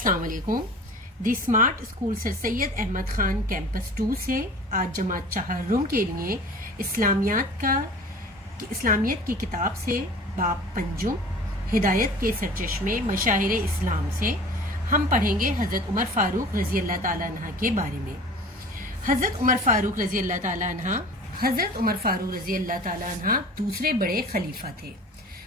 अस्सलाम वालेकुम। The smart school sir Syed Ahmed Khan campus 2 से आज जमात चहारुम के लिए इस्लामियत की किताब से बाब पंजुम हिदायत के सरचश्मे मशाहिर इस्लाम से हम पढ़ेंगे हजरत उमर फारूक रजी अल्लाह ताला अन्हा के बारे में। हजरत उमर फारूक रजी अल्लाह ताला अन्हा दूसरे बड़े खलीफा थे।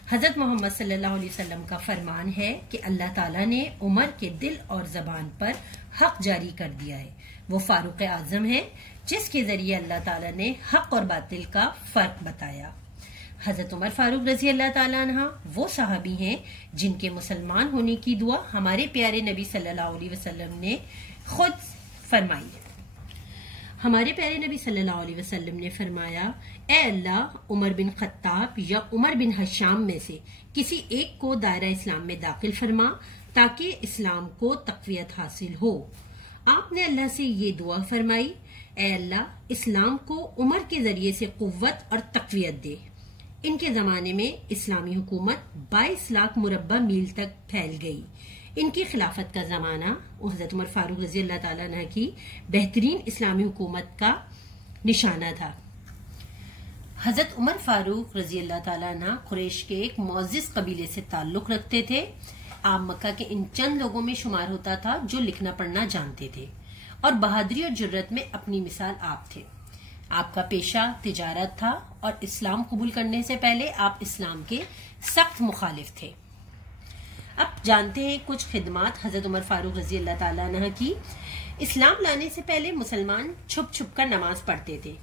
हजरत मोहम्मद सल्लल्लाहु अलैहि वसल्लम का फरमान है कि अल्लाह ताला ने उमर के दिल और जबान पर हक जारी कर दिया है। वो फारूक आजम है जिसके जरिए अल्लाह ताला ने हक और बातिल का फर्क बताया। हजरत उमर फारूक रजी अल्लाह ताला अन्हा वो सहाबी हैं जिनके मुसलमान होने की दुआ हमारे प्यारे नबी सल्लल्लाहु अलैहि वसल्लम ने खुद फरमाई। हमारे प्यारे नबी सल्लल्लाहु अलैहि वसल्लम ने फरमाया, ए अल्लाह, उमर बिन खत्ताब या उमर बिन हशाम में से किसी एक को दायरा इस्लाम में दाखिल फरमा ताकि इस्लाम को तक़वियत हासिल हो। आपने अल्लाह से ये दुआ फरमाई, ए अल्लाह, इस्लाम को उमर के जरिए से कुव्वत और तक़वियत दे। इनके जमाने में इस्लामी हुकूमत 22 लाख मुरब्बा मील तक फैल गई। इनकी खिलाफत का जमाना हज़रत उमर फारूक रजी अल्लाह ताला अन्हु की बेहतरीन इस्लामी हुकूमत का निशाना था। हज़रत उमर फारूक रजी अल्लाह ताला अन्हु कुरैश के एक मुअज़्ज़िज़ कबीले से ताल्लुक रखते थे। आप मक्का के इन चंद लोगों में शुमार होता था जो लिखना पढ़ना जानते थे और बहादुरी और जुर्रत में अपनी मिसाल आप थे। आपका पेशा तिजारत था और इस्लाम कबूल करने से पहले आप इस्लाम के सख्त मुखालिफ थे। अब जानते हैं कुछ खिदमात हजरत उमर फारूक रजी अल्लाह ताला अन्हु की। इस्लाम लाने से पहले मुसलमान छुप छुप कर नमाज पढ़ते थे।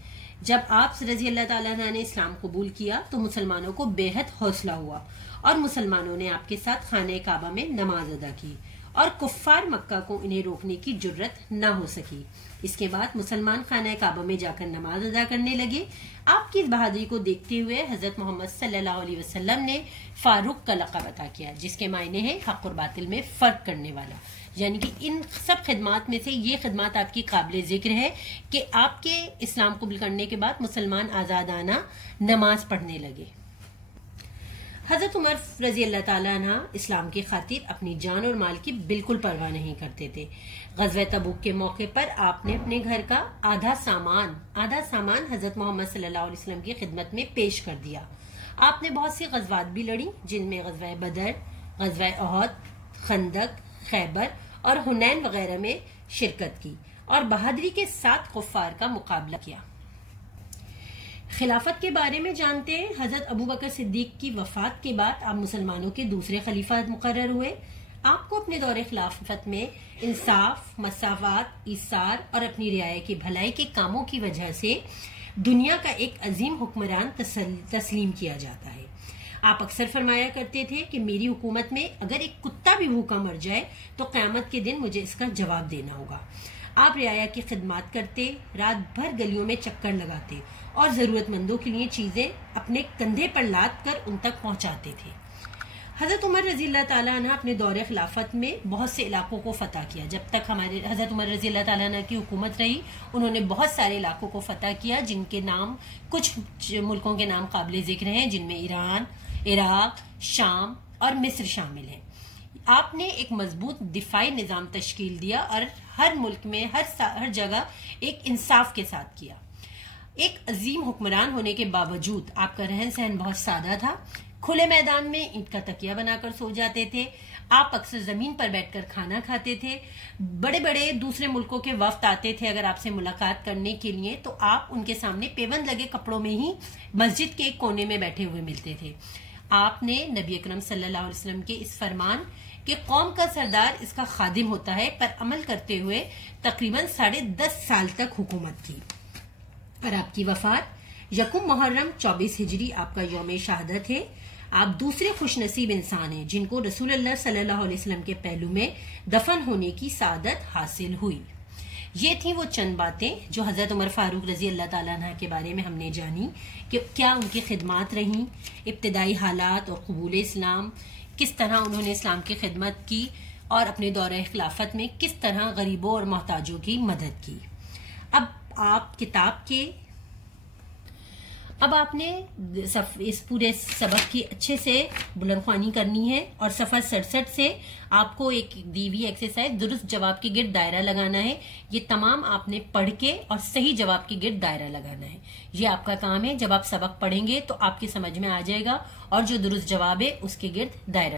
जब आप रजी अल्लाह ताला अन्हु ने इस्लाम कबूल किया तो मुसलमानों को बेहद हौसला हुआ और मुसलमानों ने आपके साथ खाने काबा में नमाज अदा की और कुफ्फार मक्का को इन्हें रोकने की जुर्रत न हो सकी। इसके बाद मुसलमान खाना काबा में जाकर नमाज अदा करने लगे। आपकी इस बहादुरी को देखते हुए हजरत मोहम्मद सल्लल्लाहु अलैहि वसल्लम ने फारूक का लक़ब अता किया, जिसके मायने हैं हक और बातिल में फर्क करने वाला। यानी कि इन सब खिदमात में से ये खिदमात आपकी काबिल जिक्र है कि आपके इस्लाम कबूल करने के बाद मुसलमान आजादाना नमाज पढ़ने लगे। हजरत उमर रजी अल्लाह ताला अन्हु इस्लाम की खातिर अपनी जान और माल की बिल्कुल परवाह नहीं करते थे। ग़ज़वा तबूक के मौके पर आपने अपने घर का आधा सामान हजरत मोहम्मद सल्लल्लाहु अलैहि वसल्लम की खिदमत में पेश कर दिया। आपने बहुत सी ग़ज़वात भी लड़ी, जिनमें ग़ज़वा बदर, ग़ज़वा उहद, खंदक, खैबर और हुनैन वगैरह में शिरकत की और बहादुरी के साथ कुफ्फार का मुकाबला किया। खिलाफत के बारे में जानते हैं। हजरत अबू बकर सिद्दीक की वफात के बाद आप मुसलमानों के दूसरे खलीफा मुकर्रर हुए। आपको अपने दौरे खिलाफत में इंसाफ, मसावात, ईसार और अपनी रियाया की भलाई के कामों की वजह से दुनिया का एक अजीम हुक्मरान तस्लीम किया जाता है। आप अक्सर फरमाया करते थे कि मेरी हुकूमत में अगर एक कुत्ता भी भूखा मर जाए तो क़यामत के दिन मुझे इसका जवाब देना होगा। आप रियाया की खिदमत करते, रात भर गलियों में चक्कर लगाते और जरूरतमंदों के लिए चीजें अपने कंधे पर लाद कर उन तक पहुंचाते थे। हजरत उमर रजी अल्लाह ताला अन्हु अपने दौरे खिलाफत में बहुत से इलाकों को फतह किया। जब तक हमारे हजरत उमर रजी अल्लाह ताला अन्हु की हुकूमत रही, उन्होंने बहुत सारे इलाकों को फतह किया, जिनके नाम कुछ मुल्कों के नाम काबिल जिक्र हैं, जिनमें ईरान, इराक, शाम और मिस्र शामिल हैं। आपने एक मजबूत दिफाई निजाम तश्कील दिया और हर मुल्क में हर जगह एक इंसाफ के साथ किया। एक अजीम हुक्मरान होने के बावजूद आपका रहन सहन बहुत सादा था। खुले मैदान में ईंट का तकिया बनाकर सो जाते थे। आप अक्सर जमीन पर बैठकर खाना खाते थे। बड़े बड़े दूसरे मुल्कों के वफ्द आते थे अगर आपसे मुलाकात करने के लिए, तो आप उनके सामने पेबंद लगे कपड़ों में ही मस्जिद के एक कोने में बैठे हुए मिलते थे। आपने नबी अकरम सल्लल्लाहु अलैहि वसल्लम के इस फरमान कि कौम का सरदार इसका खादिम होता है पर अमल करते हुए तकरीबन 10.5 साल तक हुकूमत की और आपकी वफात यकुम मुहर्रम 24 हिजरी आपका यौम शहादत है। आप दूसरे खुशनसीब इंसान हैं जिनको रसूलुल्लाह सल्लल्लाहु अलैहि वसल्लम के पहलू में दफन होने की सादत हासिल हुई। ये थी वो चंद बातें जो हजरत उमर फारूक रजी अल्लाह ताला अन्हु के बारे में हमने जानी कि क्या उनकी खिदमात रहीं, इब्तिदाई हालात और कबूल इस्लाम, किस तरह उन्होंने इस्लाम की खिदमत की और अपने दौरे खिलाफत में किस तरह गरीबों और मोहताजों की मदद की। अब आप अब आपने इस पूरे सबक की अच्छे से बुलंदख्वानी करनी है और सफा 67 से आपको एक दी हुई एक्सरसाइज दुरुस्त जवाब के गिर्द दायरा लगाना है। ये तमाम आपने पढ़ के और सही जवाब के गिर्द दायरा लगाना है। ये आपका काम है। जब आप सबक पढ़ेंगे तो आपकी समझ में आ जाएगा और जो दुरुस्त जवाब है उसके गिर्द दायरा